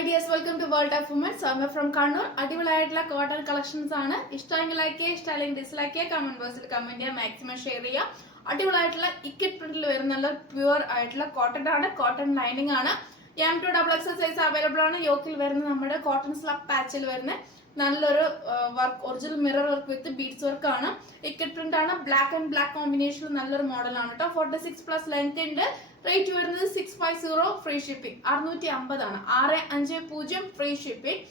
Hi dears, welcome to World of Women. So I'm from Kannur. അടിപൊളിയായിട്ടുള്ള cotton collections ആണ്. ഇഷ്ടമെങ്കിൽ like ചെയ്യുക, ഇഷ്ടമല്ലെങ്കിൽ ഡിസ്ലൈക്ക് ചെയ്യുക, കമന്റ് ബോക്സിൽ കമന്റ് ചെയ്യുക, മാക്സിമം ഷെയർ ചെയ്യുക. അടിപൊളിയായിട്ടുള്ള ഇക്കറ്റ് പ്രിന്റിൽ വരുന്ന നല്ല പ്യുവർ ആയിട്ടുള്ള കോട്ടൺ ആണ്, കോട്ടൺ ലൈനിങ് ആണ്. M2XX സൈസ് അവൈലബിൾ ആണ്. യോക്കിൽ വരുന്ന നമ്മുടെ കോട്ടൺ സ്ലബ് പാച്ചിൽ വരുന്ന നല്ലൊരു work, original mirror work with beads work ആണ്. ഇക്കറ്റ് പ്രിന്റ് ആണ്, ബ്ലാക്ക് ആൻഡ് ബ്ലാക്ക് കോമ്പിനേഷനിൽ നല്ലൊരു മോഡൽ ആണ് കേട്ടോ. 46+ ലെങ്ത് ഉണ്ട്. റേറ്റ് വരുന്നത് 650, ഫ്രീ ഷിപ്പിംഗ് 650 ആണ്. 650 ഫ്രീ ഷിപ്പിംഗ്.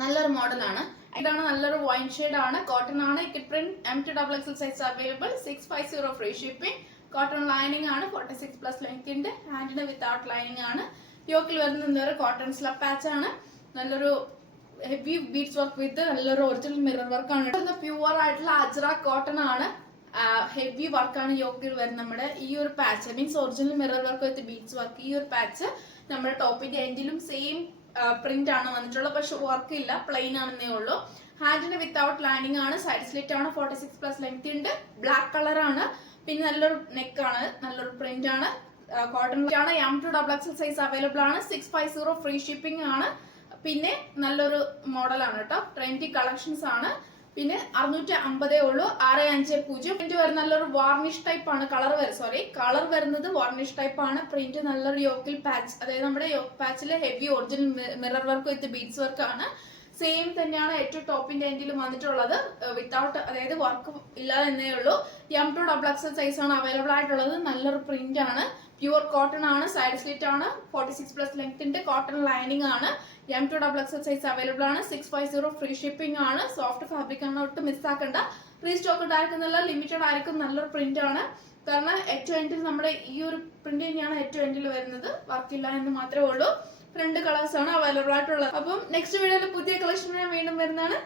നല്ലൊരു മോഡലാണ്. ഇതാണ് നല്ലൊരു വൈൻ ഷെയ്ഡ് ആണ്, കോട്ടൺ ആണ്. Ikat print M2XX size available. 650 free shipping. Cotton lining ആണ്. 46+ ലെങ്ത് ഉണ്ട്. ഹാൻഡിന് വിത്തൗട്ട് ലൈനിങ് ആണ്. യോക്കിൽ വരുന്ന ഒരു കോട്ടൺ സ്ലബ് പാച്ച് ആണ്. നല്ലൊരു ഹെവി ബീഡ്സ് വർക്ക് വിത്ത് നല്ലൊരു ഒറിജിനൽ മിറർ വർക്ക് ആണ്. പ്യുവർ ആയിട്ടുള്ള അജ്ര കോട്ടൺ ആണ്. ഹെവി വർക്കാണ് യോക്കിൽ വരുന്നത്. നമ്മുടെ ഈ ഒരു patch means original mirror work with beads work. ഈ ഒരു പാച്ച് നമ്മുടെ ടോപ്പിന്റെ എൻഡിലും സെയിം പ്രിന്റ് ആണ് വന്നിട്ടുള്ളത്, പക്ഷെ വർക്ക് ഇല്ല, പ്ലെയിൻ ആണെന്നേ ഉള്ളൂ. ഹാൻഡിന് വിത്തൗട്ട് ലൈനിങ് ആണ്. സൈഡ് സ്ലിറ്റ് ആണ്. 46+ ലെങ്ത് ഉണ്ട്. ബ്ലാക്ക് കളർ ആണ്. പിന്നെ നല്ലൊരു നെക്ക് ആണ്, നല്ലൊരു പ്രിന്റ് ആണ്. കോട്ടൺ ആണ്. M2XX സൈസ് അവൈലബിൾ ആണ്. 650 ഫ്രീ ഷിപ്പിംഗ് ആണ്. പിന്നെ നല്ലൊരു മോഡലാണ് കേട്ടോ. ട്രെൻഡി കളക്ഷൻസ് ആണ്. പിന്നെ 650 ഉള്ളൂ. 650 പ്രിന്റ് വരുന്ന നല്ലൊരു വാർണിഷ് ടൈപ്പ് ആണ്. കളർ വരുന്നത് വാർണിഷ് ടൈപ്പ് ആണ്. പ്രിന്റ് നല്ലൊരു യോക്കിൽ പാച്ച്, അതായത് നമ്മുടെ യോക്ക് പാച്ചിൽ heavy original mirror work with beads work ആണ്. സെയിം തന്നെയാണ് ഏറ്റവും ടോപ്പിന്റെ എൻഡിലും വന്നിട്ടുള്ളത്. വിത്തൗട്ട്, അതായത് വർക്ക് ഇല്ലാതെ എന്നേ ഉള്ളൂ. M2XX സൈസ് ആണ് അവൈലബിൾ ആയിട്ടുള്ളത്. നല്ലൊരു പ്രിന്റ് ആണ്. പ്യുവർ കോട്ടൺ ആണ്. സൈഡ് സ്ലിറ്റ് ആണ്. 46+ ലെങ്ത് ഉണ്ട്. കോട്ടൺ ലൈനിങ് ആണ്. M2XX സൈസ് അവൈലബിൾ ആണ്. 650 ഫ്രീ ഷിപ്പിംഗ് ആണ്. സോഫ്റ്റ് ഫാബ്രിക് ആണ്, ഒട്ടും മിസ്സാക്കണ്ട. റീസ്റ്റോക്ക് ഉണ്ടായിരിക്കുന്നില്ല, ലിമിറ്റഡ് ആയിരിക്കും. നല്ലൊരു പ്രിന്റ് ആണ്. കാരണം ഏറ്റവും എൻഡിൽ നമ്മുടെ ഈ ഒരു പ്രിന്റ് തന്നെയാണ് ഏറ്റവും എൻഡിൽ വരുന്നത്. വർക്കില്ല എന്ന് മാത്രമേ ഉള്ളൂ. 2 കളേഴ്സ് ആണ് അവൈലബിൾ ആയിട്ടുള്ളത്. അപ്പം നെക്സ്റ്റ് വീഡിയോയിൽ പുതിയ കളക്ഷൻ വീണ്ടും വരുന്നതാണ്.